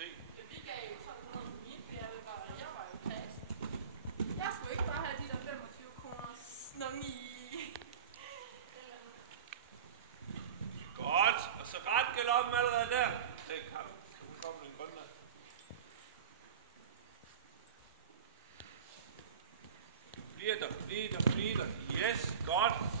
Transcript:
se. Ja, vi gav jo sådan noget på min bjerg, jeg var jo klassen. Jeg skulle ikke bare have de der 25 kroner snunge i. Godt, og så ret galoppen allerede der. Det kan du komme den grønne. Bliver der. Yes, godt.